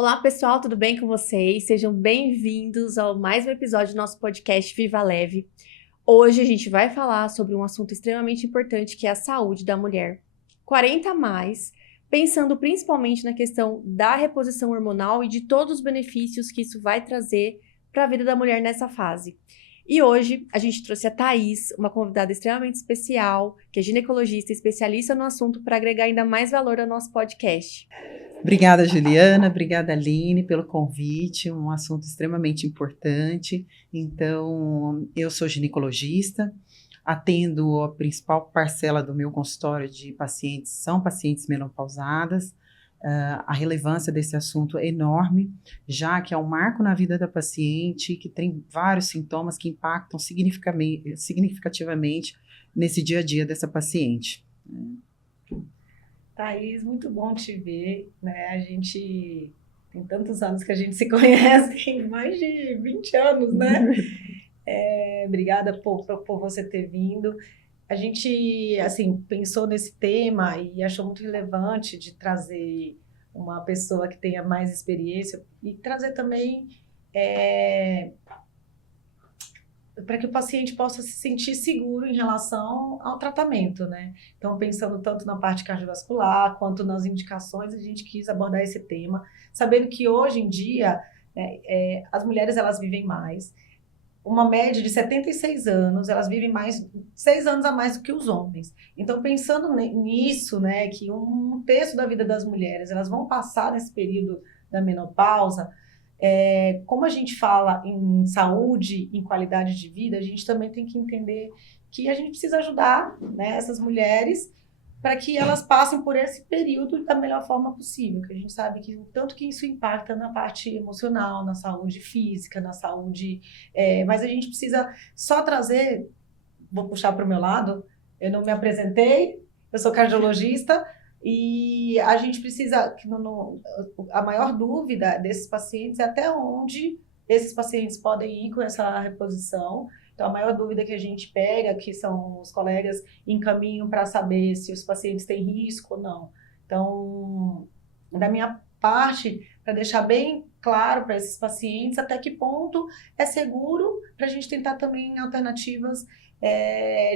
Olá, pessoal, tudo bem com vocês? Sejam bem-vindos ao mais um episódio do nosso podcast Viva Leve. Hoje a gente vai falar sobre um assunto extremamente importante, que é a saúde da mulher. 40 a mais, pensando principalmente na questão da reposição hormonal e de todos os benefícios que isso vai trazer para a vida da mulher nessa fase. E hoje a gente trouxe a Thaís, uma convidada extremamente especial, que é ginecologista e especialista no assunto, para agregar ainda mais valor ao nosso podcast. Obrigada, Juliana. Obrigada, Aline, pelo convite. Um assunto extremamente importante. Então, eu sou ginecologista, atendo a principal parcela do meu consultório de pacientes, são pacientes menopausadas. A relevância desse assunto é enorme, já que é um marco na vida da paciente, que tem vários sintomas que impactam significativamente nesse dia a dia dessa paciente. Thaís, muito bom te ver, né? A gente tem tantos anos que a gente se conhece, tem mais de 20 anos, né? Obrigada por você ter vindo. A gente, assim, pensou nesse tema e achou muito relevante de trazer uma pessoa que tenha mais experiência e trazer também para que o paciente possa se sentir seguro em relação ao tratamento, né? Então, pensando tanto na parte cardiovascular quanto nas indicações, a gente quis abordar esse tema, sabendo que hoje em dia, as mulheres, elas vivem mais, uma média de 76 anos, elas vivem mais, 6 anos a mais do que os homens. Então, pensando nisso, né, que um terço da vida das mulheres, elas vão passar nesse período da menopausa. Como a gente fala em saúde, em qualidade de vida, a gente também tem que entender que a gente precisa ajudar, né, essas mulheres para que elas passem por esse período da melhor forma possível, que a gente sabe que tanto que isso impacta na parte emocional, na saúde física, na saúde, mas a gente precisa só trazer, vou puxar para o meu lado, eu não me apresentei, eu sou cardiologista, e a gente precisa, a maior dúvida desses pacientes é até onde esses pacientes podem ir com essa reposição. Então, a maior dúvida que a gente pega, que são os colegas encaminham para saber se os pacientes têm risco ou não. Então, da minha parte, para deixar bem claro para esses pacientes até que ponto é seguro para a gente tentar também alternativas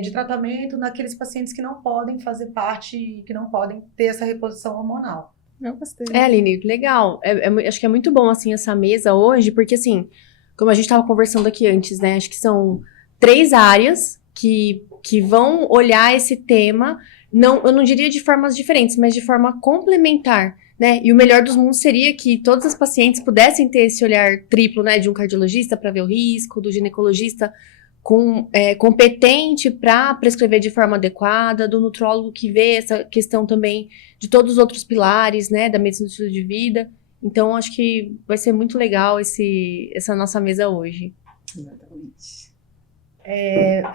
de tratamento naqueles pacientes que não podem fazer parte, que não podem ter essa reposição hormonal. Eu gostei. Aline, legal. Acho que é muito bom, assim, essa mesa hoje, porque, assim, como a gente estava conversando aqui antes, né, acho que são 3 áreas que vão olhar esse tema, eu não diria de formas diferentes, mas de forma complementar, né, e o melhor dos mundos seria que todas as pacientes pudessem ter esse olhar triplo, né, de um cardiologista para ver o risco, do ginecologista competente para prescrever de forma adequada, do nutrólogo que vê essa questão também de todos os outros pilares, né, da medicina do estilo de vida. Então, acho que vai ser muito legal essa nossa mesa hoje. Exatamente.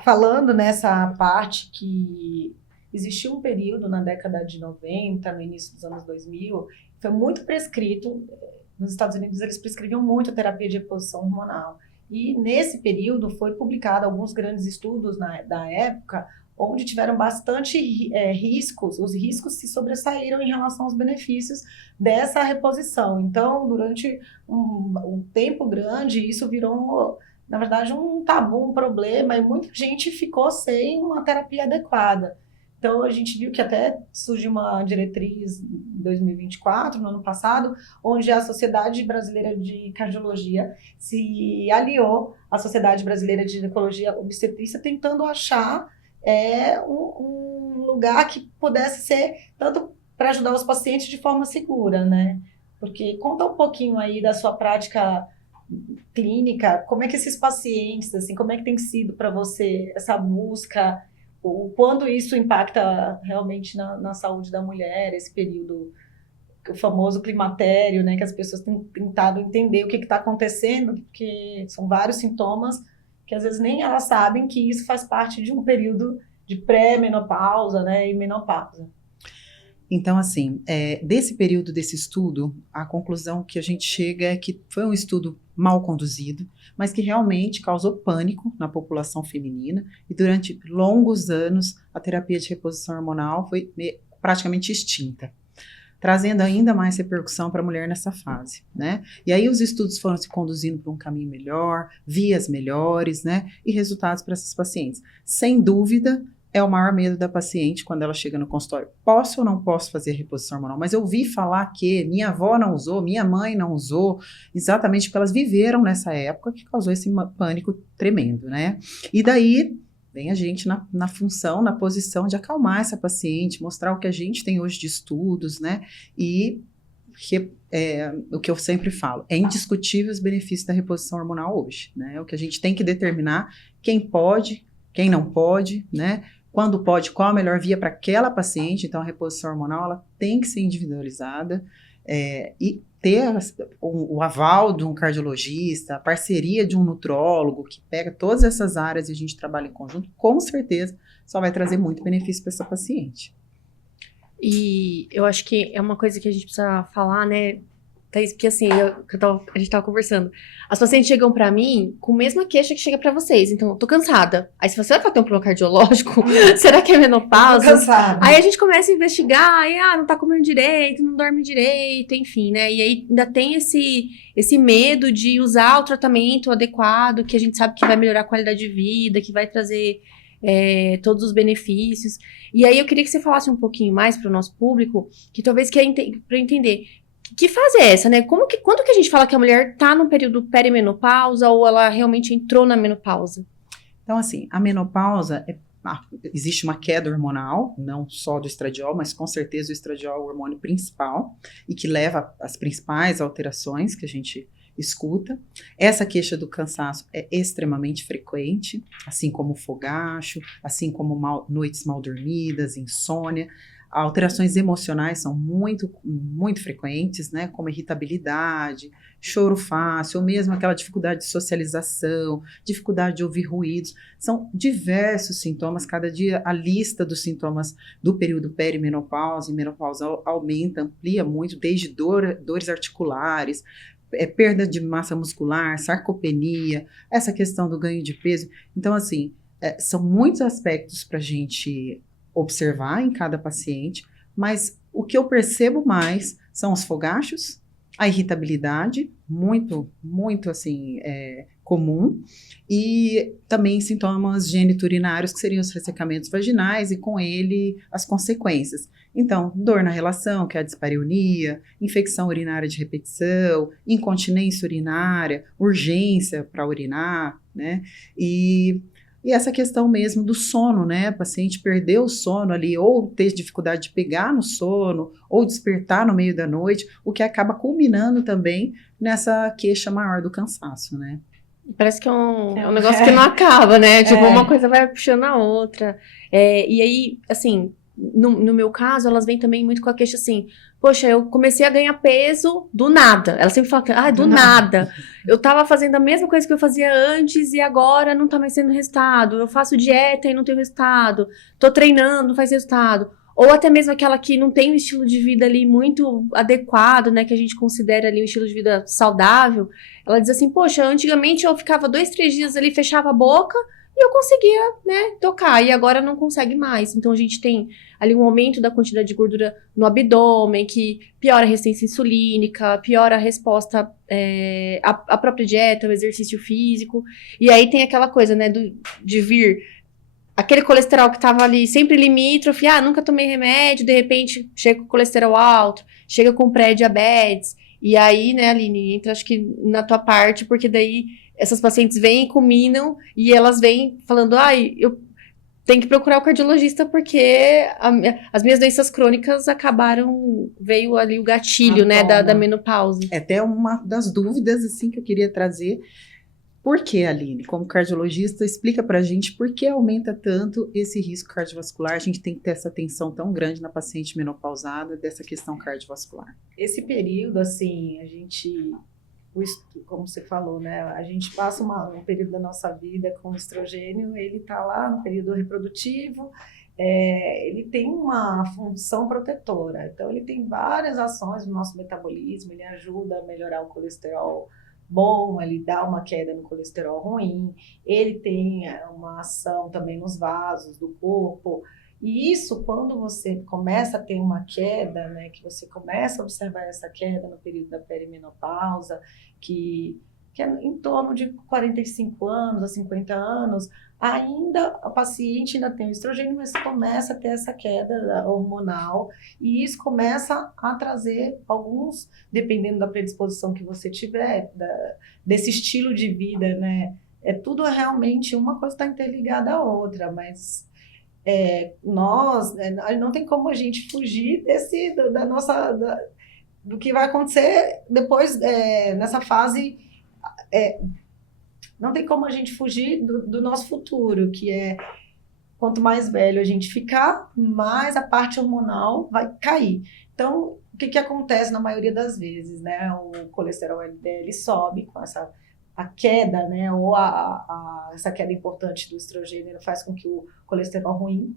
Falando nessa parte que existiu um período na década de 90, no início dos anos 2000, foi muito prescrito, nos Estados Unidos eles prescreviam muito a terapia de reposição hormonal. E nesse período foi publicado alguns grandes estudos da época, onde tiveram bastante riscos, os riscos se sobressaíram em relação aos benefícios dessa reposição. Então, durante um tempo grande, isso virou, na verdade, um tabu, um problema, e muita gente ficou sem uma terapia adequada. Então, a gente viu que até surgiu uma diretriz em 2024, no ano passado, onde a Sociedade Brasileira de Cardiologia se aliou à Sociedade Brasileira de Ginecologia Obstetrícia, tentando achar um lugar que pudesse ser tanto para ajudar os pacientes de forma segura, né? Porque conta um pouquinho aí da sua prática clínica, como é que esses pacientes, assim, como é que tem sido para você essa busca, quando isso impacta realmente na saúde da mulher, esse período, o famoso climatério, né, que as pessoas têm tentado entender o que está acontecendo, porque são vários sintomas que às vezes nem elas sabem que isso faz parte de um período de pré-menopausa, né, e menopausa. Então, assim, desse período desse estudo, a conclusão que a gente chega é que foi um estudo mal conduzido, mas que realmente causou pânico na população feminina, e durante longos anos a terapia de reposição hormonal foi praticamente extinta. trazendo ainda mais repercussão para a mulher nessa fase, né? E aí os estudos foram se conduzindo para um caminho melhor, vias melhores, né? E resultados para essas pacientes. Sem dúvida, é o maior medo da paciente quando ela chega no consultório. Posso ou não posso fazer reposição hormonal? Mas eu ouvi falar que minha avó não usou, minha mãe não usou, exatamente porque elas viveram nessa época que causou esse pânico tremendo, né? E daí vem a gente na função, na posição de acalmar essa paciente, mostrar o que a gente tem hoje de estudos, né? E o que eu sempre falo, é indiscutível os benefícios da reposição hormonal hoje, né? O que a gente tem que determinar quem pode, quem não pode, né? Quando pode, qual a melhor via para aquela paciente. Então, a reposição hormonal ela tem que ser individualizada e ter o aval de um cardiologista, a parceria de um nutrólogo que pega todas essas áreas e a gente trabalha em conjunto, com certeza só vai trazer muito benefício para essa paciente. E eu acho que é uma coisa que a gente precisa falar, né, Thaís, porque assim, a gente tava conversando. As pacientes chegam pra mim com a mesma queixa que chega pra vocês. Então, eu tô cansada. Aí, se você vai ter um problema cardiológico, será que é menopausa? Tô cansada. Aí a gente começa a investigar, e não tá comendo direito, não dorme direito, enfim, né? E aí ainda tem esse medo de usar o tratamento adequado, que a gente sabe que vai melhorar a qualidade de vida, que vai trazer todos os benefícios. E aí eu queria que você falasse um pouquinho mais para o nosso público, que talvez para entender. Que fase é essa, né? Quando que a gente fala que a mulher tá no período perimenopausa ou ela realmente entrou na menopausa? Então, assim, a menopausa existe uma queda hormonal, não só do estradiol, mas com certeza o estradiol é o hormônio principal e que leva às principais alterações que a gente escuta. Essa queixa do cansaço é extremamente frequente, assim como o fogacho, assim como noites mal dormidas, insônia. Alterações emocionais são muito, muito frequentes, né? Como irritabilidade, choro fácil, ou mesmo aquela dificuldade de socialização, dificuldade de ouvir ruídos. São diversos sintomas, cada dia a lista dos sintomas do período perimenopausa e menopausa aumenta, amplia muito, desde dores articulares, perda de massa muscular, sarcopenia, essa questão do ganho de peso. Então, assim, são muitos aspectos para a gente observar em cada paciente, mas o que eu percebo mais são os fogachos, a irritabilidade, muito, muito assim, comum, e também sintomas geniturinários, que seriam os ressecamentos vaginais, e com ele as consequências. Então, dor na relação, que é a dispareunia, infecção urinária de repetição, incontinência urinária, urgência para urinar, né? E essa questão mesmo do sono, né? O paciente perdeu o sono ali, ou ter dificuldade de pegar no sono, ou despertar no meio da noite, o que acaba culminando também nessa queixa maior do cansaço, né? Parece que é um negócio que não acaba, né? Tipo, uma coisa vai puxando a outra. E aí, assim, no meu caso, elas vêm também muito com a queixa assim, poxa, eu comecei a ganhar peso do nada. Ela sempre fala, do nada. Eu tava fazendo a mesma coisa que eu fazia antes e agora não tá mais tendo resultado. Eu faço dieta e não tenho resultado. Tô treinando, não faz resultado. Ou até mesmo aquela que não tem um estilo de vida ali muito adequado, né? Que a gente considera ali um estilo de vida saudável. Ela diz assim, poxa, antigamente eu ficava 2, 3 dias ali, fechava a boca e eu conseguia, né, tocar. E agora não consegue mais. Então a gente tem ali um aumento da quantidade de gordura no abdômen, que piora a resistência insulínica, piora a resposta à própria dieta, ao exercício físico. E aí tem aquela coisa, né, de vir aquele colesterol que tava ali sempre limítrofe, nunca tomei remédio, de repente chega com colesterol alto, chega com pré-diabetes. E aí, né, Aline, entra acho que na tua parte, porque daí essas pacientes vêm e culminam e elas vêm falando, eu tenho que procurar o cardiologista porque as minhas doenças crônicas veio ali o gatilho, né, da menopausa. É até uma das dúvidas, assim, que eu queria trazer. Por que, Aline, como cardiologista, explica pra gente por que aumenta tanto esse risco cardiovascular? A gente tem que ter essa atenção tão grande na paciente menopausada dessa questão cardiovascular. Esse período, assim, como você falou, né? A gente passa um período da nossa vida com estrogênio, ele tá lá no período reprodutivo, ele tem uma função protetora, então ele tem várias ações no nosso metabolismo, ele ajuda a melhorar o colesterol bom, ele dá uma queda no colesterol ruim, ele tem uma ação também nos vasos do corpo, E isso, quando você começa a ter uma queda, né, que você começa a observar essa queda no período da perimenopausa, que é em torno de 45 anos a 50 anos, ainda a paciente ainda tem o estrogênio, mas começa a ter essa queda hormonal, e isso começa a trazer alguns, dependendo da predisposição que você tiver, desse estilo de vida, né? Tudo realmente, uma coisa está interligada à outra, mas não tem como a gente fugir do que vai acontecer depois, nessa fase. Não tem como a gente fugir do nosso futuro, que é quanto mais velho a gente ficar, mais a parte hormonal vai cair. Então, o que acontece na maioria das vezes, né? O colesterol LDL sobe com a queda, né? Ou essa queda importante do estrogênio faz com que o colesterol ruim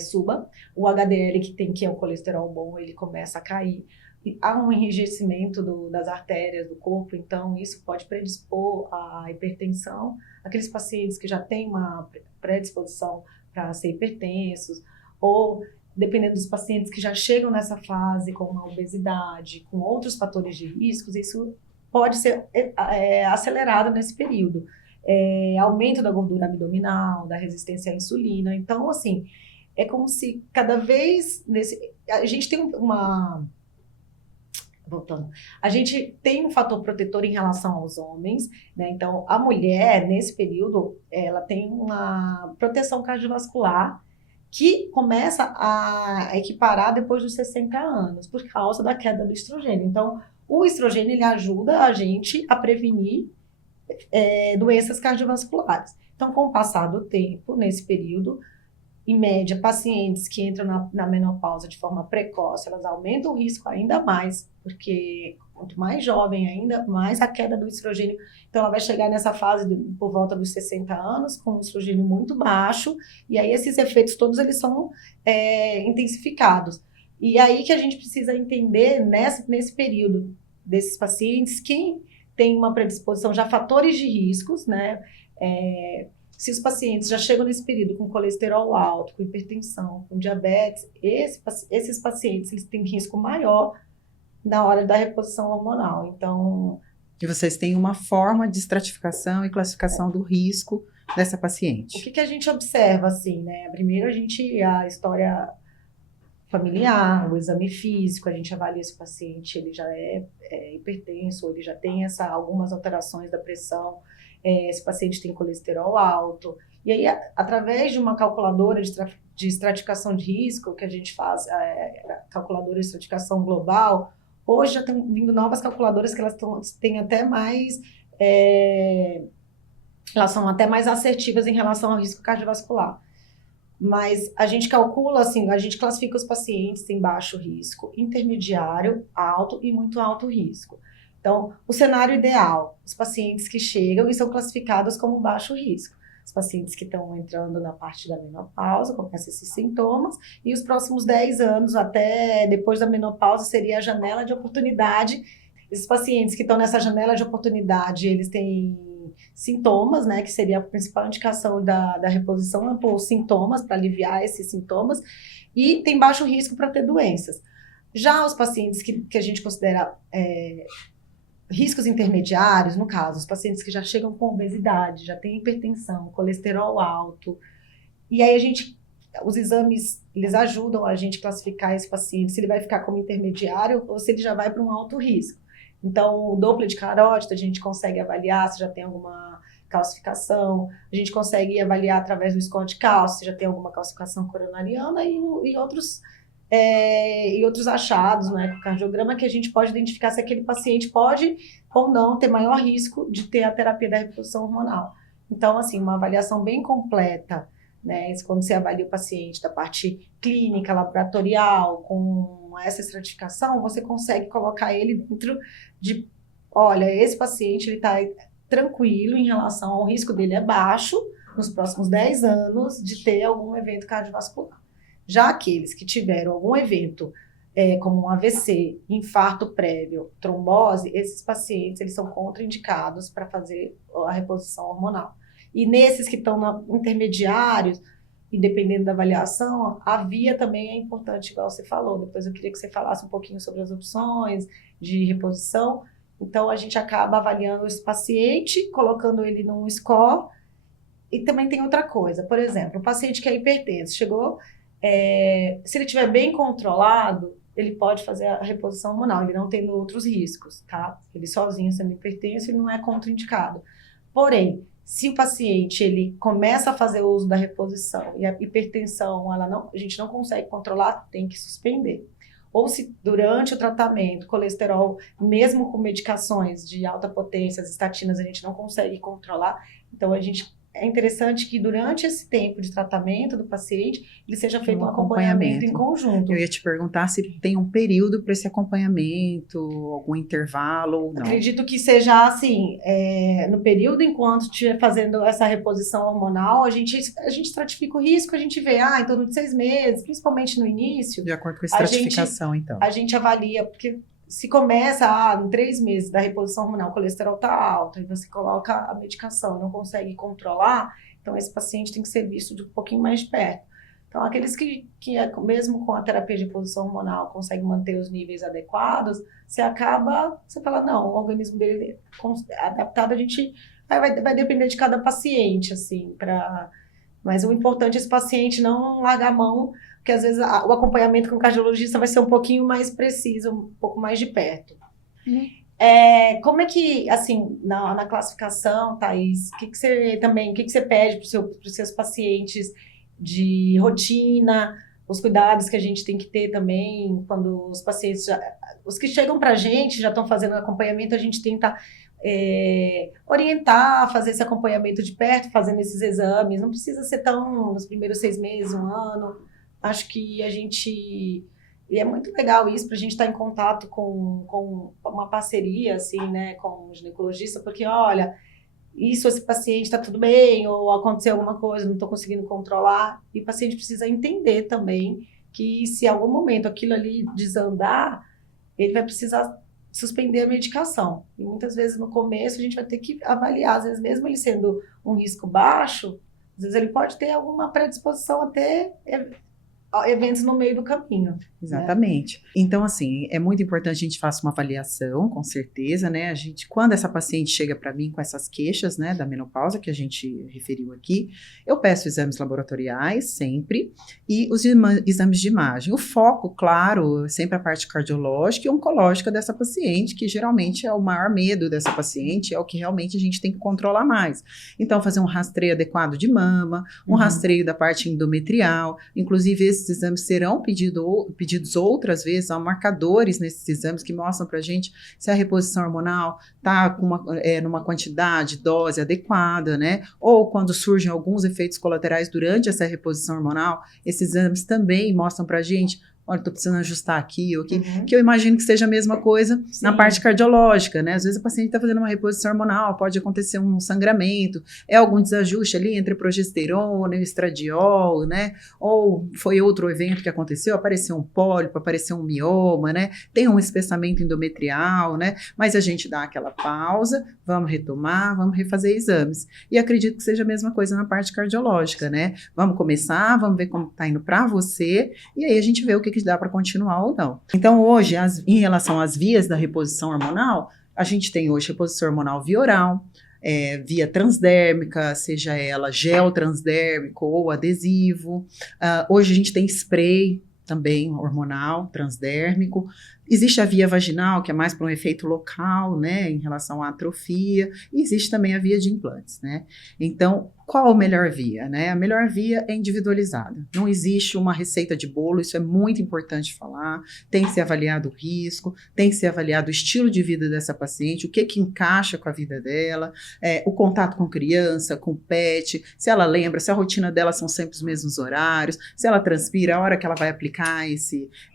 suba. O HDL, que é o colesterol bom, ele começa a cair. E há um enrijecimento das artérias do corpo, então isso pode predispor à hipertensão. Aqueles pacientes que já têm uma predisposição para ser hipertensos, ou dependendo dos pacientes que já chegam nessa fase com uma obesidade, com outros fatores de riscos, isso pode ser acelerado nesse período. Aumento da gordura abdominal, da resistência à insulina. Então, assim, é como se cada vez... a gente tem Voltando. A gente tem um fator protetor em relação aos homens, né? Então, a mulher, nesse período, ela tem uma proteção cardiovascular que começa a equiparar depois dos 60 anos, por causa da queda do estrogênio. Então, o estrogênio, ele ajuda a gente a prevenir doenças cardiovasculares. Então, com o passar do tempo, nesse período, em média, pacientes que entram na menopausa de forma precoce, elas aumentam o risco ainda mais, porque quanto mais jovem ainda, mais a queda do estrogênio. Então, ela vai chegar nessa fase por volta dos 60 anos, com o estrogênio muito baixo, e aí esses efeitos todos, eles são intensificados. E aí que a gente precisa entender, nesse período desses pacientes, quem tem uma predisposição, já fatores de riscos, né? Se os pacientes já chegam nesse período com colesterol alto, com hipertensão, com diabetes, esses pacientes, eles têm risco maior na hora da reposição hormonal. Então... E vocês têm uma forma de estratificação e classificação do risco dessa paciente. O que a gente observa, assim, né? Primeiro, a história familiar, o exame físico, a gente avalia se o paciente ele já é hipertenso, ou ele já tem algumas alterações da pressão, esse paciente tem colesterol alto. E aí, através de uma calculadora de estratificação de risco, que a gente faz, a calculadora de estratificação global, hoje já estão vindo novas calculadoras que elas têm até mais... elas são até mais assertivas em relação ao risco cardiovascular. Mas a gente calcula, assim, a gente classifica os pacientes em baixo risco, intermediário, alto e muito alto risco. Então, o cenário ideal, os pacientes que chegam e são classificados como baixo risco. Os pacientes que estão entrando na parte da menopausa, começam esses sintomas, e os próximos 10 anos, até depois da menopausa, seria a janela de oportunidade. Esses pacientes que estão nessa janela de oportunidade, eles têm sintomas, né, que seria a principal indicação da reposição, é por sintomas, para aliviar esses sintomas, e tem baixo risco para ter doenças. Já os pacientes que a gente considera riscos intermediários, no caso, os pacientes que já chegam com obesidade, já têm hipertensão, colesterol alto, e aí os exames, eles ajudam a gente classificar esse paciente, se ele vai ficar como intermediário ou se ele já vai para um alto risco. Então, o Doppler de carótida, a gente consegue avaliar se já tem alguma calcificação, a gente consegue avaliar através do score de cálcio, se já tem alguma calcificação coronariana e outros achados, né, com o cardiograma, que a gente pode identificar se aquele paciente pode ou não ter maior risco de ter a terapia da reposição hormonal. Então, assim, uma avaliação bem completa, né, quando você avalia o paciente da parte clínica, laboratorial, com essa estratificação, você consegue colocar ele dentro de, olha, esse paciente ele está tranquilo em relação ao risco dele é baixo nos próximos 10 anos de ter algum evento cardiovascular. Já aqueles que tiveram algum evento, como um AVC, infarto prévio, trombose, esses pacientes eles são contraindicados para fazer a reposição hormonal. E nesses que estão intermediários, e dependendo da avaliação, a via também é importante, igual você falou. Depois eu queria que você falasse um pouquinho sobre as opções de reposição. Então, a gente acaba avaliando esse paciente, colocando ele num score. E também tem outra coisa. Por exemplo, o paciente que é hipertenso, chegou... se ele estiver bem controlado, ele pode fazer a reposição hormonal, ele não tendo outros riscos, tá? Ele sozinho sendo hipertenso, ele não é contraindicado. Porém, se o paciente ele começa a fazer o uso da reposição e a hipertensão a gente não consegue controlar, tem que suspender. Ou se durante o tratamento, colesterol, mesmo com medicações de alta potência, as estatinas, a gente não consegue controlar, então é interessante que durante esse tempo de tratamento do paciente, ele seja feito um acompanhamento em conjunto. Eu ia te perguntar se tem um período para esse acompanhamento, algum intervalo ou não. Acredito que seja assim, no período enquanto estiver fazendo essa reposição hormonal, a gente estratifica o risco, a gente vê, em torno de 6 meses, principalmente no início. De acordo com a estratificação, então. A gente avalia, porque se começa, em 3 meses da reposição hormonal, o colesterol está alto, e você coloca a medicação e não consegue controlar, então esse paciente tem que ser visto de um pouquinho mais de perto. Então, aqueles que mesmo com a terapia de reposição hormonal, conseguem manter os níveis adequados, você fala, não, o organismo dele adaptado, a gente vai depender de cada paciente, assim, mas o importante é esse paciente não largar a mão, porque às vezes o acompanhamento com o cardiologista vai ser um pouquinho mais preciso, um pouco mais de perto. Como é que, assim, na classificação, Thaís, o que você pede para os seus pacientes de rotina, os cuidados que a gente tem que ter também, quando os pacientes, os que chegam para a gente, já estão fazendo acompanhamento, a gente tenta orientar, fazer esse acompanhamento de perto, fazendo esses exames, não precisa ser tão nos primeiros 6 meses, 1 ano, acho que e é muito legal isso, para a gente estar em contato com uma parceria, assim, né, com o ginecologista, porque, olha, esse paciente está tudo bem, ou aconteceu alguma coisa, não estou conseguindo controlar, e o paciente precisa entender também que se em algum momento aquilo ali desandar, ele vai precisar suspender a medicação. E muitas vezes no começo a gente vai ter que avaliar, às vezes mesmo ele sendo um risco baixo, às vezes ele pode ter alguma predisposição a ter eventos no meio do caminho. Exatamente. Né? Então, assim, é muito importante a gente faça uma avaliação, com certeza, né? Quando essa paciente chega para mim com essas queixas, né, da menopausa que a gente referiu aqui, eu peço exames laboratoriais, sempre, e os exames de imagem. O foco, claro, é sempre a parte cardiológica e oncológica dessa paciente, que geralmente é o maior medo dessa paciente, é o que realmente a gente tem que controlar mais. Então, fazer um rastreio adequado de mama, um rastreio da parte endometrial, inclusive esses exames serão pedidos outras vezes, há marcadores nesses exames que mostram para a gente se a reposição hormonal está numa quantidade, dose adequada, né? Ou quando surgem alguns efeitos colaterais durante essa reposição hormonal, esses exames também mostram para a gente, olha, estou precisando ajustar aqui ou aqui, que eu imagino que seja a mesma coisa na parte cardiológica, né? Às vezes a paciente está fazendo uma reposição hormonal, pode acontecer um sangramento, algum desajuste ali entre progesterona e o estradiol, né? Ou foi outro evento que aconteceu, apareceu um pólipo, apareceu um mioma, né? Tem um espessamento endometrial, né? Mas a gente dá aquela pausa, vamos retomar, vamos refazer exames. E acredito que seja a mesma coisa na parte cardiológica, né? Vamos começar, vamos ver como está indo para você, e aí a gente vê o que dá para continuar ou não. Então, hoje, em relação às vias da reposição hormonal, a gente tem hoje reposição hormonal via oral, via transdérmica, seja ela gel transdérmico ou adesivo. Hoje a gente tem spray também hormonal, transdérmico. Existe a via vaginal, que é mais para um efeito local, né, em relação à atrofia, e existe também a via de implantes, né. Então, qual a melhor via, né? A melhor via é individualizada. Não existe uma receita de bolo, isso é muito importante falar. Tem que ser avaliado o risco, tem que ser avaliado o estilo de vida dessa paciente, o que encaixa com a vida dela, o contato com criança, com pet, se ela lembra, se a rotina dela são sempre os mesmos horários, se ela transpira, a hora que ela vai aplicar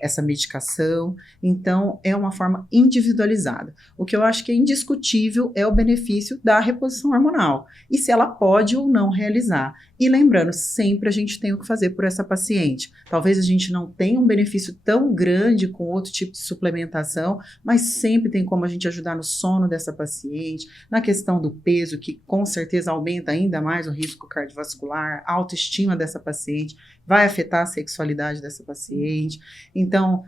essa medicação. Então, Então, é uma forma individualizada. O que eu acho que é indiscutível é o benefício da reposição hormonal e se ela pode ou não realizar. E lembrando, sempre a gente tem o que fazer por essa paciente. Talvez a gente não tenha um benefício tão grande com outro tipo de suplementação, mas sempre tem como a gente ajudar no sono dessa paciente, na questão do peso, que com certeza aumenta ainda mais o risco cardiovascular, a autoestima dessa paciente, vai afetar a sexualidade dessa paciente. Então,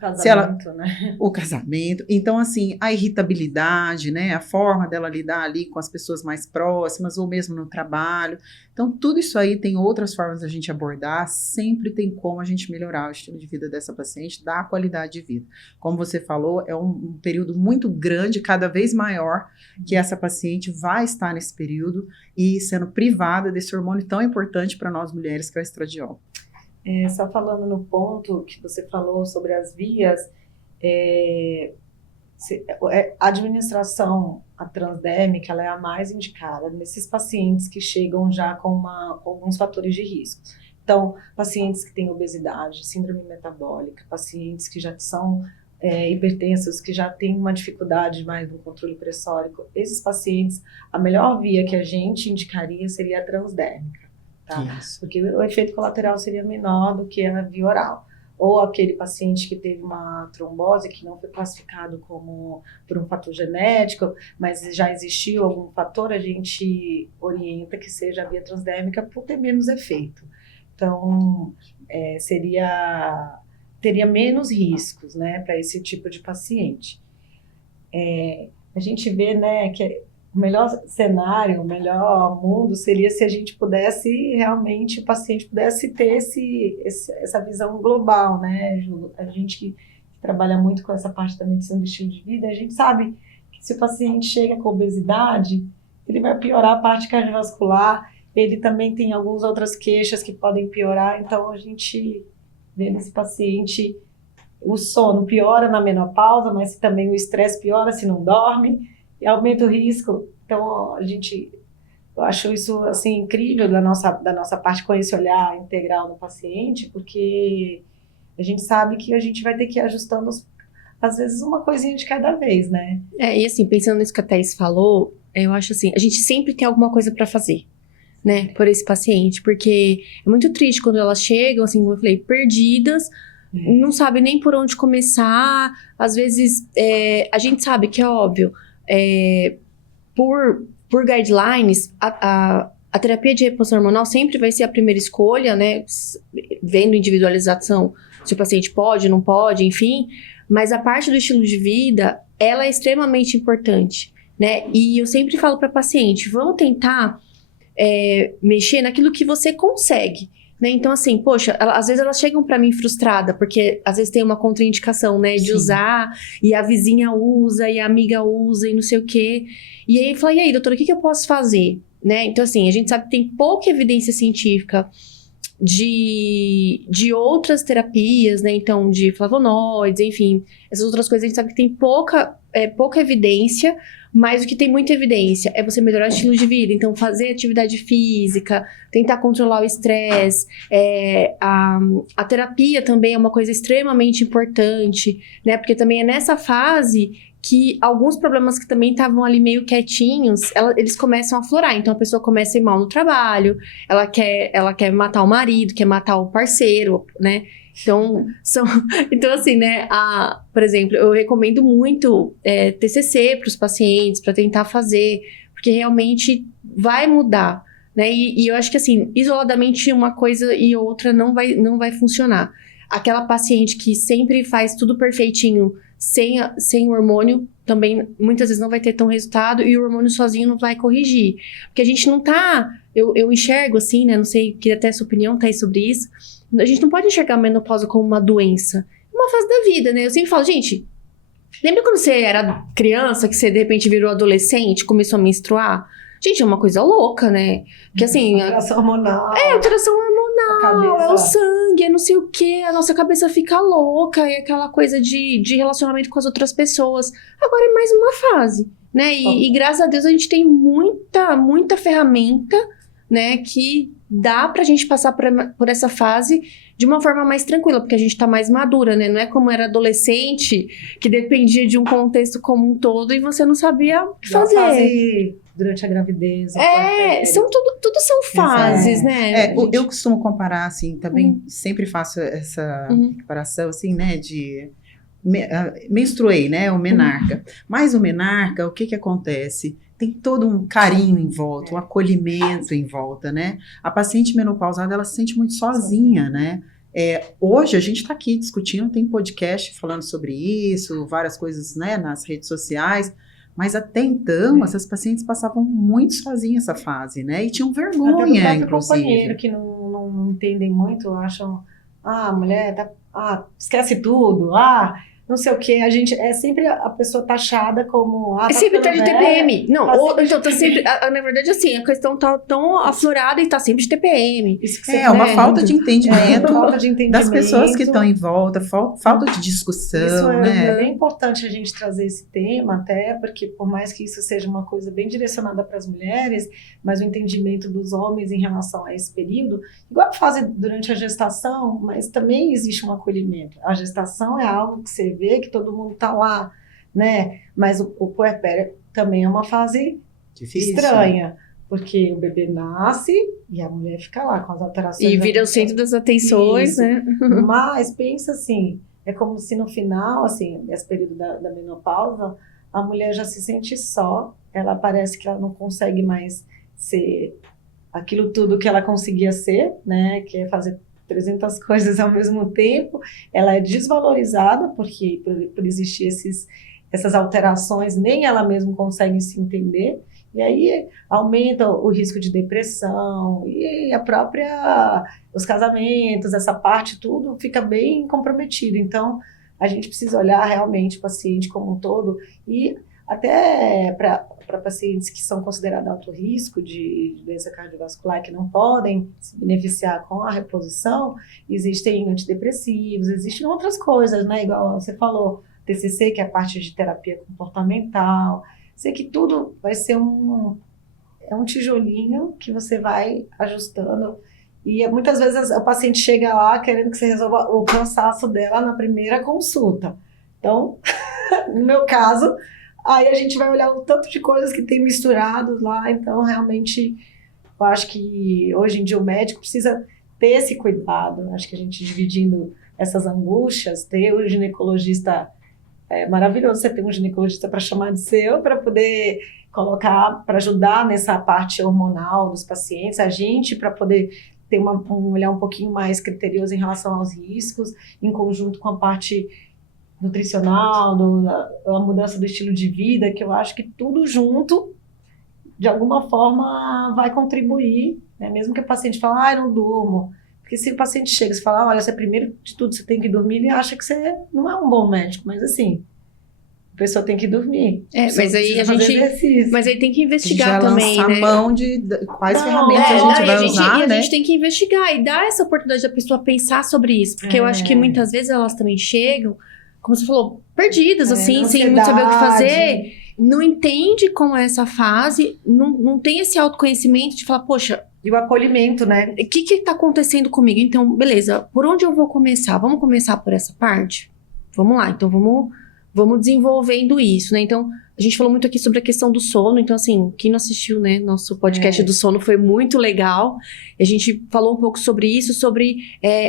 o casamento. Então, assim, a irritabilidade, né? A forma dela lidar ali com as pessoas mais próximas, ou mesmo no trabalho. Então, tudo isso aí tem outras formas da gente abordar, sempre tem como a gente melhorar o estilo de vida dessa paciente, dar a qualidade de vida. Como você falou, é um período muito grande, cada vez maior, que essa paciente vai estar nesse período e sendo privada desse hormônio tão importante para nós mulheres, que é o estradiol. Só falando no ponto que você falou sobre as vias, a administração a transdérmica ela é a mais indicada nesses pacientes que chegam já com alguns fatores de risco. Então, pacientes que têm obesidade, síndrome metabólica, pacientes que já são hipertensos, que já têm uma dificuldade mais no controle pressórico, esses pacientes, a melhor via que a gente indicaria seria a transdérmica. Tá? Porque o efeito colateral seria menor do que a via oral. Ou aquele paciente que teve uma trombose que não foi classificado como por um fator genético, mas já existiu algum fator, a gente orienta que seja a via transdérmica por ter menos efeito. Então, teria menos riscos, né, para esse tipo de paciente. A gente vê, né, que o melhor cenário, o melhor mundo seria se a gente pudesse realmente, o paciente pudesse ter essa visão global, né, Ju? A gente que trabalha muito com essa parte da medicina do estilo de vida, a gente sabe que se o paciente chega com obesidade, ele vai piorar a parte cardiovascular, ele também tem algumas outras queixas que podem piorar, então a gente vê nesse paciente o sono piora na menopausa, mas também o estresse piora se não dorme, e aumenta o risco. Então, eu acho isso assim, incrível da nossa parte com esse olhar integral no paciente, porque a gente sabe que a gente vai ter que ir ajustando, às vezes, uma coisinha de cada vez, né? E assim, pensando nisso que a Thaís falou, eu acho assim, a gente sempre tem alguma coisa pra fazer, né, por esse paciente, porque é muito triste quando elas chegam, assim, como eu falei, perdidas, não sabe nem por onde começar, às vezes, a gente sabe que é óbvio, por guidelines, a terapia de reposição hormonal sempre vai ser a primeira escolha, né? Vendo individualização, se o paciente pode, não pode, enfim. Mas a parte do estilo de vida, ela é extremamente importante, né? E eu sempre falo para paciente, vamos tentar mexer naquilo que você consegue. Né? Então, assim, poxa, às vezes elas chegam pra mim frustrada, porque às vezes tem uma contraindicação, né, de usar, e a vizinha usa, e a amiga usa, e não sei o quê. E aí, fala, e aí, doutora, o que eu posso fazer? Né? Então, assim, a gente sabe que tem pouca evidência científica de outras terapias, né, então, de flavonoides, enfim, essas outras coisas, a gente sabe que tem pouca evidência, mas o que tem muita evidência é você melhorar o estilo de vida. Então, fazer atividade física, tentar controlar o estresse. A terapia também é uma coisa extremamente importante, né? Porque também é nessa fase que alguns problemas que também estavam ali meio quietinhos, eles começam a aflorar. Então, a pessoa começa a ir mal no trabalho, ela quer matar o marido, quer matar o parceiro, né? Então, assim, né, por exemplo, eu recomendo muito TCC para os pacientes, para tentar fazer, porque realmente vai mudar, né, e eu acho que, assim, isoladamente uma coisa e outra não vai funcionar. Aquela paciente que sempre faz tudo perfeitinho, sem o hormônio, também muitas vezes não vai ter tão resultado, e o hormônio sozinho não vai corrigir, porque a gente não tá, eu enxergo assim, né, não sei, queria até a sua opinião, Thaís, sobre isso. A gente não pode enxergar a menopausa como uma doença. É uma fase da vida, né? Eu sempre falo, gente, lembra quando você era criança, que você de repente virou adolescente, começou a menstruar? Gente, é uma coisa louca, né? Que assim... Alteração hormonal. Alteração hormonal, é o sangue, é não sei o quê, a nossa cabeça fica louca, é aquela coisa de relacionamento com as outras pessoas. Agora é mais uma fase, né? E graças a Deus a gente tem muita ferramenta né, que dá pra gente passar por essa fase de uma forma mais tranquila, porque a gente tá mais madura, né? Não é como era adolescente, que dependia de um contexto como um todo e você não sabia o que fazer. Fase durante a gravidez. Tudo são fases, né? Eu costumo comparar, assim, também sempre faço essa comparação, assim, né, de... menstruei, né, o menarca. Mas o menarca, o que acontece? Tem todo um carinho em volta, um acolhimento em volta, né? A paciente menopausada, ela se sente muito sozinha, né? Hoje a gente está aqui discutindo, tem podcast falando sobre isso, várias coisas, né, nas redes sociais, mas até então essas pacientes passavam muito sozinhas essa fase, né? E tinham vergonha, até do próprio inclusive. companheiro que não entendem muito, acham, a mulher esquece tudo, não sei o que, a gente é sempre a pessoa taxada como... tá sempre tá de TPM. Não, então tá sempre... na verdade, assim, a questão tá tão aflorada e tá sempre de TPM. Isso que você uma falta de entendimento, falta de entendimento das pessoas que estão em volta, falta de discussão, isso né? É bem importante a gente trazer esse tema, até porque por mais que isso seja uma coisa bem direcionada para as mulheres, mas o entendimento dos homens em relação a esse período, igual a fase durante a gestação, mas também existe um acolhimento. A gestação é algo que você vê que todo mundo está lá, né? Mas o puerpério também é uma fase difícil, estranha, porque o bebê nasce e a mulher fica lá com as alterações. E vira o centro das atenções, isso, né? Mas pensa assim, é como se no final, assim, nesse período da menopausa, a mulher já se sente só, ela parece que ela não consegue mais ser aquilo tudo que ela conseguia ser, né? Que é fazer 300 coisas ao mesmo tempo, ela é desvalorizada porque por existir essas alterações, nem ela mesma consegue se entender, e aí aumenta o risco de depressão, e os casamentos, essa parte, tudo fica bem comprometido. Então, a gente precisa olhar realmente o paciente como um todo, e até para pacientes que são considerados alto risco de doença cardiovascular, que não podem se beneficiar com a reposição, existem antidepressivos, existem outras coisas, né? Igual você falou, TCC, que é a parte de terapia comportamental. Sei que tudo vai ser um tijolinho que você vai ajustando. E muitas vezes o paciente chega lá querendo que você resolva o cansaço dela na primeira consulta. Então, no meu caso, aí a gente vai olhar o tanto de coisas que tem misturado lá. Então, realmente, eu acho que hoje em dia o médico precisa ter esse cuidado. Acho que a gente dividindo essas angústias, ter o ginecologista... É maravilhoso você ter um ginecologista para chamar de seu, para poder colocar, para ajudar nessa parte hormonal dos pacientes, a gente para poder ter um olhar um pouquinho mais criterioso em relação aos riscos, em conjunto com a parte nutricional, a mudança do estilo de vida, que eu acho que tudo junto, de alguma forma, vai contribuir, né? Mesmo que o paciente fale, eu não durmo. Porque se o paciente chega e fala, olha, primeiro de tudo você tem que dormir, ele acha que você não é um bom médico, mas assim, a pessoa tem que dormir. Mas aí mas aí tem que investigar também, lançar né? mão de quais ferramentas a gente vai usar, né? A gente tem que investigar e dar essa oportunidade da pessoa pensar sobre isso, porque eu acho que muitas vezes elas também chegam, como você falou, perdidas, assim, sem muito saber o que fazer, não entende como é essa fase, não tem esse autoconhecimento de falar, poxa... E o acolhimento, né? O que tá acontecendo comigo? Então, beleza, por onde eu vou começar? Vamos começar por essa parte? Vamos lá, então vamos desenvolvendo isso, né? Então, a gente falou muito aqui sobre a questão do sono, então assim, quem não assistiu, né, nosso podcast do sono foi muito legal. A gente falou um pouco sobre isso, sobre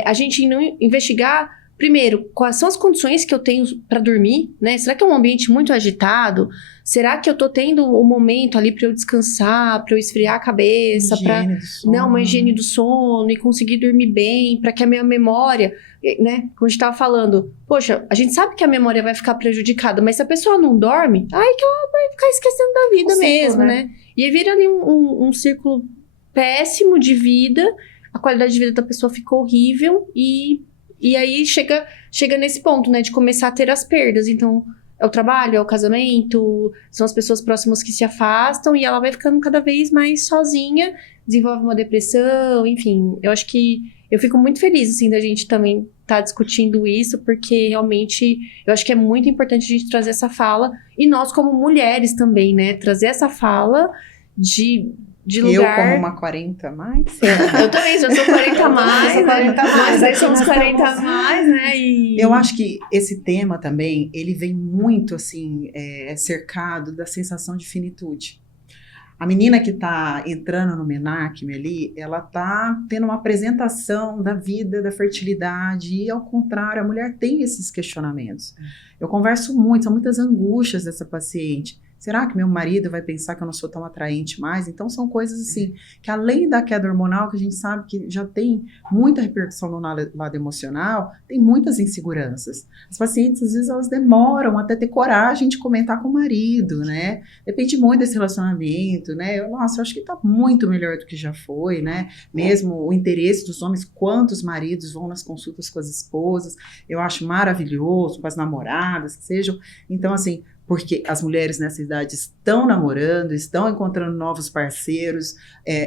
a gente não investigar, primeiro, quais são as condições que eu tenho para dormir, né? Será que é um ambiente muito agitado? Será que eu tô tendo um momento ali para eu descansar, para eu esfriar a cabeça, uma higiene do sono e conseguir dormir bem, para que a minha memória, né? Como a gente tava falando, poxa, a gente sabe que a memória vai ficar prejudicada, mas se a pessoa não dorme, aí que ela vai ficar esquecendo da vida mesmo, né? E aí vira ali um círculo péssimo de vida, a qualidade de vida da pessoa ficou horrível e aí chega nesse ponto, né, de começar a ter as perdas. Então, é o trabalho, é o casamento, são as pessoas próximas que se afastam e ela vai ficando cada vez mais sozinha, desenvolve uma depressão, enfim. Eu acho que eu fico muito feliz, assim, da gente também estar discutindo isso, porque realmente eu acho que é muito importante a gente trazer essa fala, e nós como mulheres também, né, trazer essa fala de lugar... Eu como uma 40 a mais? Eu também já sou 40 a mais, sou 40 a mais. Nós somos 40 a mais, né? Eu acho que esse tema também, ele vem muito, assim, cercado da sensação de finitude. A menina que está entrando no Menacme ali, ela está tendo uma apresentação da vida, da fertilidade, e ao contrário, a mulher tem esses questionamentos. Eu converso muito, são muitas angústias dessa paciente. Será que meu marido vai pensar que eu não sou tão atraente mais? Então são coisas assim, que além da queda hormonal, que a gente sabe que já tem muita repercussão no lado emocional, tem muitas inseguranças. As pacientes, às vezes, elas demoram até ter coragem de comentar com o marido, né? Depende muito desse relacionamento, né? Eu acho que tá muito melhor do que já foi, né? Mesmo o interesse dos homens, quantos maridos vão nas consultas com as esposas, eu acho maravilhoso, com as namoradas, que sejam. Então, assim, porque as mulheres nessa idade estão namorando, estão encontrando novos parceiros.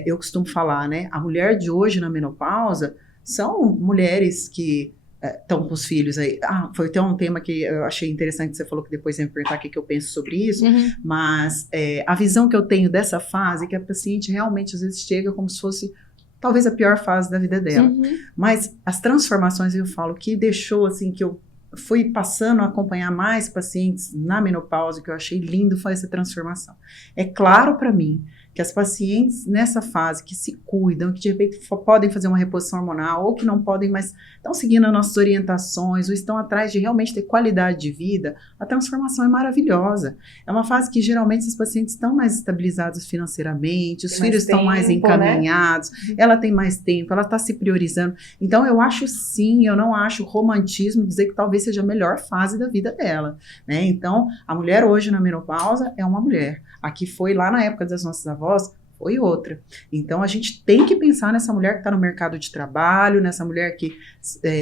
Eu costumo falar, né? A mulher de hoje na menopausa são mulheres que estão com os filhos aí. Foi até um tema que eu achei interessante, que você falou que depois ia me perguntar o que eu penso sobre isso, mas a visão que eu tenho dessa fase é que a paciente realmente às vezes chega como se fosse talvez a pior fase da vida dela. Mas as transformações, eu falo, que deixou assim, que eu fui passando a acompanhar mais pacientes na menopausa, que eu achei lindo, foi essa transformação. É claro para mim que as pacientes nessa fase que se cuidam, que de repente podem fazer uma reposição hormonal ou que não podem, mas estão seguindo as nossas orientações ou estão atrás de realmente ter qualidade de vida, a transformação é maravilhosa. É uma fase que geralmente esses pacientes estão mais estabilizados financeiramente, os filhos estão mais encaminhados, né? Ela tem mais tempo, ela está se priorizando. Então eu acho sim, eu não acho romantismo dizer que talvez seja a melhor fase da vida dela, né? Então a mulher hoje na menopausa é uma mulher. A que foi lá na época das nossas avós, foi outra. Então, a gente tem que pensar nessa mulher que está no mercado de trabalho, nessa mulher que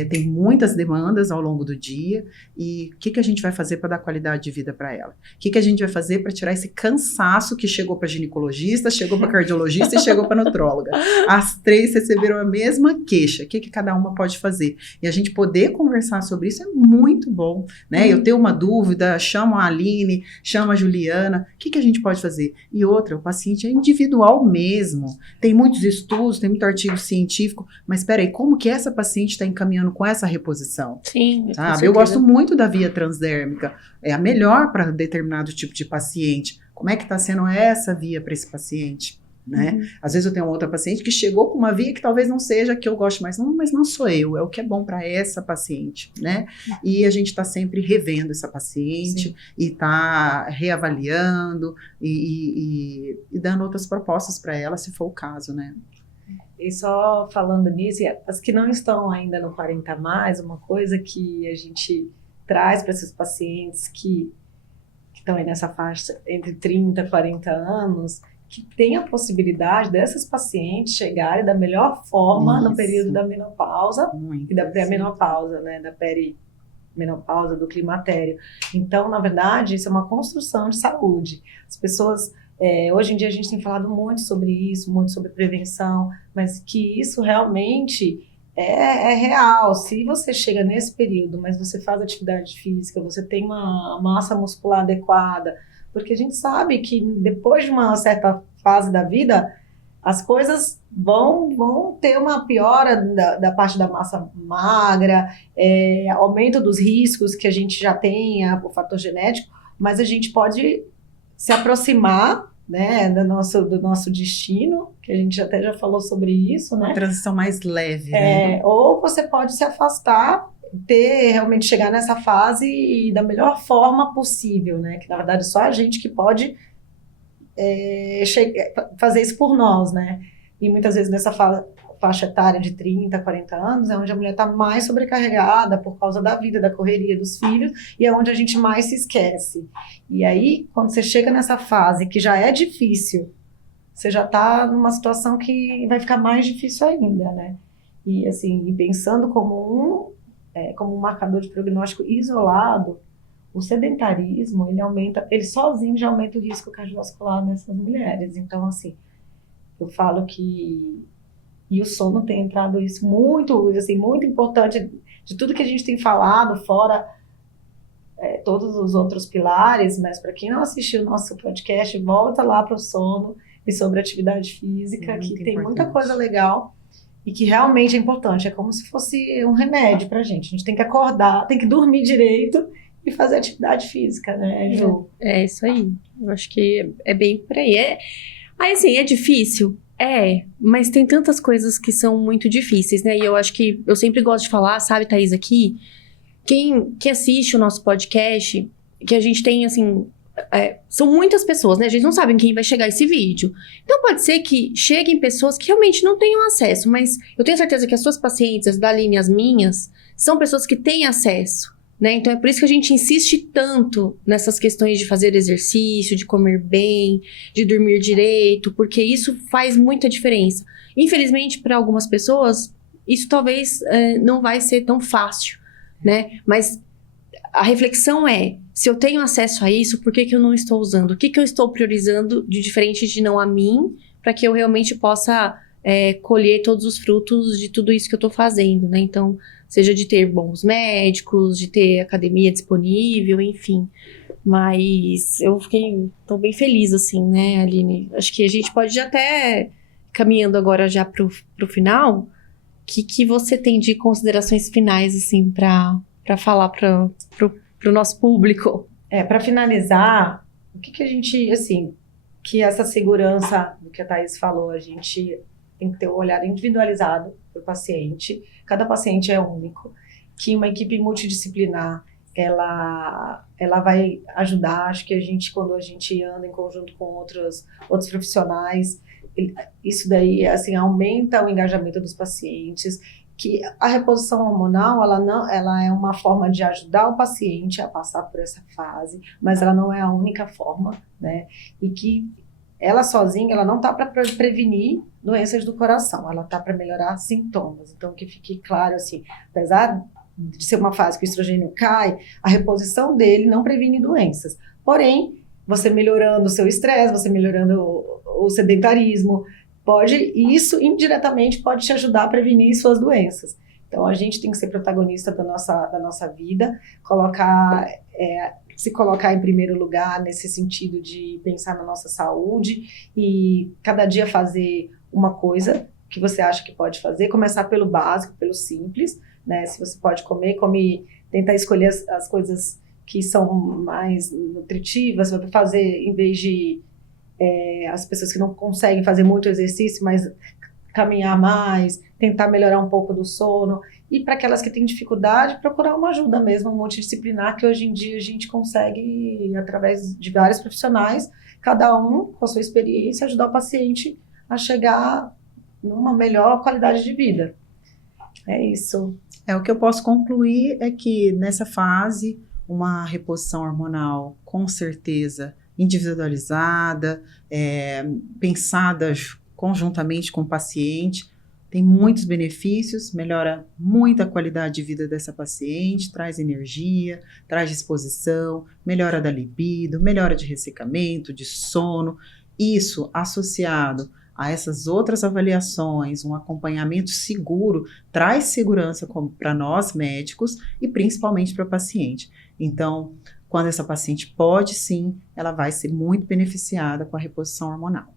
tem muitas demandas ao longo do dia, e o que a gente vai fazer para dar qualidade de vida para ela? O que a gente vai fazer para tirar esse cansaço que chegou para ginecologista, chegou para cardiologista e chegou para nutróloga? As três receberam a mesma queixa. O que cada uma pode fazer? E a gente poder conversar sobre isso é muito bom, né? Eu tenho uma dúvida, chamo a Aline, chamo a Juliana, o que a gente pode fazer? E outra, o paciente é individual mesmo. Tem muitos estudos, tem muito artigo científico, mas espera aí, como que essa paciente está encaminhando com essa reposição? Sim, sabe? Eu gosto muito da via transdérmica, é a melhor para determinado tipo de paciente. Como é que está sendo essa via para esse paciente? Né? Às vezes eu tenho outra paciente que chegou com uma via que talvez não seja a que eu gosto mais, mas não sou eu, é o que é bom para essa paciente, né? E a gente está sempre revendo essa paciente. Sim. E está reavaliando e dando outras propostas para ela, se for o caso, né? E só falando nisso, as que não estão ainda no 40 a mais, uma coisa que a gente traz para esses pacientes que estão aí nessa faixa entre 30 e 40 anos, que tem a possibilidade dessas pacientes chegarem da melhor forma no período da menopausa e da pré-menopausa, né, da perimenopausa, do climatério. Então, na verdade, isso é uma construção de saúde. As pessoas, hoje em dia a gente tem falado muito sobre isso, muito sobre prevenção, mas que isso realmente é real. Se você chega nesse período, mas você faz atividade física, você tem uma massa muscular adequada, porque a gente sabe que depois de uma certa fase da vida, as coisas vão ter uma piora da parte da massa magra, aumento dos riscos que a gente já tem, o fator genético, mas a gente pode se aproximar, né, do nosso destino, que a gente até já falou sobre isso, né? Uma transição mais leve, né? Ou você pode se afastar, realmente chegar nessa fase e da melhor forma possível, né? Que na verdade só a gente que pode fazer isso por nós, né? E muitas vezes nessa faixa etária de 30, 40 anos é onde a mulher está mais sobrecarregada por causa da vida, da correria dos filhos, e é onde a gente mais se esquece. E aí, quando você chega nessa fase que já é difícil, você já está numa situação que vai ficar mais difícil ainda, né? E assim, pensando como um marcador de prognóstico isolado, o sedentarismo, ele sozinho já aumenta o risco cardiovascular nessas mulheres. Então, assim, eu falo que... E o sono tem entrado isso muito, assim, muito importante, de tudo que a gente tem falado, fora todos os outros pilares, mas para quem não assistiu o nosso podcast, volta lá para o sono, e sobre atividade física, Muito que tem muita importante. coisa legal e que realmente é importante. É como se fosse um remédio pra gente. A gente tem que acordar, tem que dormir direito e fazer atividade física, né, Ju? É isso aí. Eu acho que é bem por aí. Aí, assim, é difícil? É, mas tem tantas coisas que são muito difíceis, né? E eu acho que eu sempre gosto de falar, sabe, Thaís, aqui, quem assiste o nosso podcast, que a gente tem, assim, são muitas pessoas, né? A gente não sabe em quem vai chegar esse vídeo. Então, pode ser que cheguem pessoas que realmente não tenham acesso, mas eu tenho certeza que as suas pacientes, as da Aline e as minhas, são pessoas que têm acesso, né? Então, é por isso que a gente insiste tanto nessas questões de fazer exercício, de comer bem, de dormir direito, porque isso faz muita diferença. Infelizmente, para algumas pessoas, isso talvez não vai ser tão fácil, né? Mas a reflexão é, se eu tenho acesso a isso, por que que eu não estou usando? O que que eu estou priorizando de diferente de não a mim, para que eu realmente possa colher todos os frutos de tudo isso que eu estou fazendo, né? Então, seja de ter bons médicos, de ter academia disponível, enfim. Mas eu tô bem feliz, assim, né, Aline? Acho que a gente pode já até, caminhando agora já pro final, que você tem de considerações finais, assim, para falar pro nosso público? Para finalizar, o que a gente, assim, que essa segurança do que a Thaís falou, a gente tem que ter um olhar individualizado para o paciente. Cada paciente é único, que uma equipe multidisciplinar, ela vai ajudar. Acho que quando a gente anda em conjunto com outros profissionais, isso daí, assim, aumenta o engajamento dos pacientes, que a reposição hormonal, ela é uma forma de ajudar o paciente a passar por essa fase, mas ela não é a única forma, né? E que ela sozinha, ela não está para prevenir doenças do coração, ela está para melhorar sintomas. Então, que fique claro, assim, apesar de ser uma fase que o estrogênio cai, a reposição dele não previne doenças. Porém, você melhorando o seu estresse, você melhorando o sedentarismo, isso indiretamente pode te ajudar a prevenir suas doenças. Então, a gente tem que ser protagonista da nossa vida, se colocar em primeiro lugar nesse sentido de pensar na nossa saúde e cada dia fazer uma coisa que você acha que pode fazer, começar pelo básico, pelo simples, né? Se você pode comer, tentar escolher as coisas que são mais nutritivas, fazer em vez de as pessoas que não conseguem fazer muito exercício, mas caminhar mais, tentar melhorar um pouco do sono, e para aquelas que têm dificuldade, procurar uma ajuda mesmo, multidisciplinar, que hoje em dia a gente consegue, através de vários profissionais, cada um com a sua experiência, ajudar o paciente a chegar numa melhor qualidade de vida. É isso. O que eu posso concluir é que nessa fase, uma reposição hormonal com certeza individualizada, pensada conjuntamente com o paciente, tem muitos benefícios, melhora muito a qualidade de vida dessa paciente, traz energia, traz disposição, melhora da libido, melhora de ressecamento, de sono. Isso associado a essas outras avaliações, um acompanhamento seguro, traz segurança para nós médicos e principalmente para o paciente. Então, quando essa paciente pode sim, ela vai ser muito beneficiada com a reposição hormonal.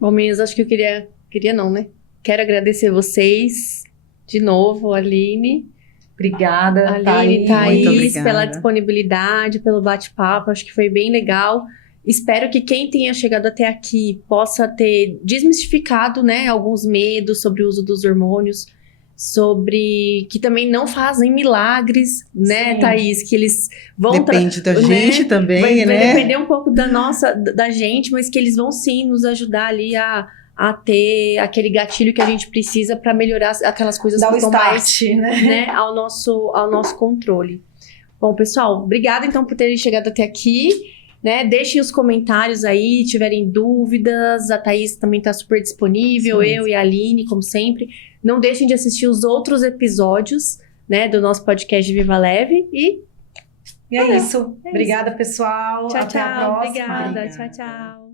Bom, meninas, acho que eu queria não, né? Quero agradecer vocês de novo, Aline. Obrigada, Aline, Thaís. Muito obrigada. pela disponibilidade, pelo bate-papo, acho que foi bem legal. Espero que quem tenha chegado até aqui possa ter desmistificado, né, alguns medos sobre o uso dos hormônios, sobre que também não fazem milagres, né, Sim. Thaís, que eles vão... Depende da gente também, vai né? depender um pouco da gente, mas que eles vão sim nos ajudar ali a ter aquele gatilho que a gente precisa para melhorar aquelas coisas Dar que o estão mais, start, né? ao nosso controle. Bom, pessoal, obrigada então por terem chegado até aqui, né? Deixem os comentários aí, tiverem dúvidas, a Thaís também tá super disponível, Sim. eu e a Aline, como sempre. Não deixem de assistir os outros episódios, né, do nosso podcast Viva Leve e E é isso. Obrigada, pessoal. tchau, Até a tchau. próxima. Obrigada. Obrigada. Tchau, tchau.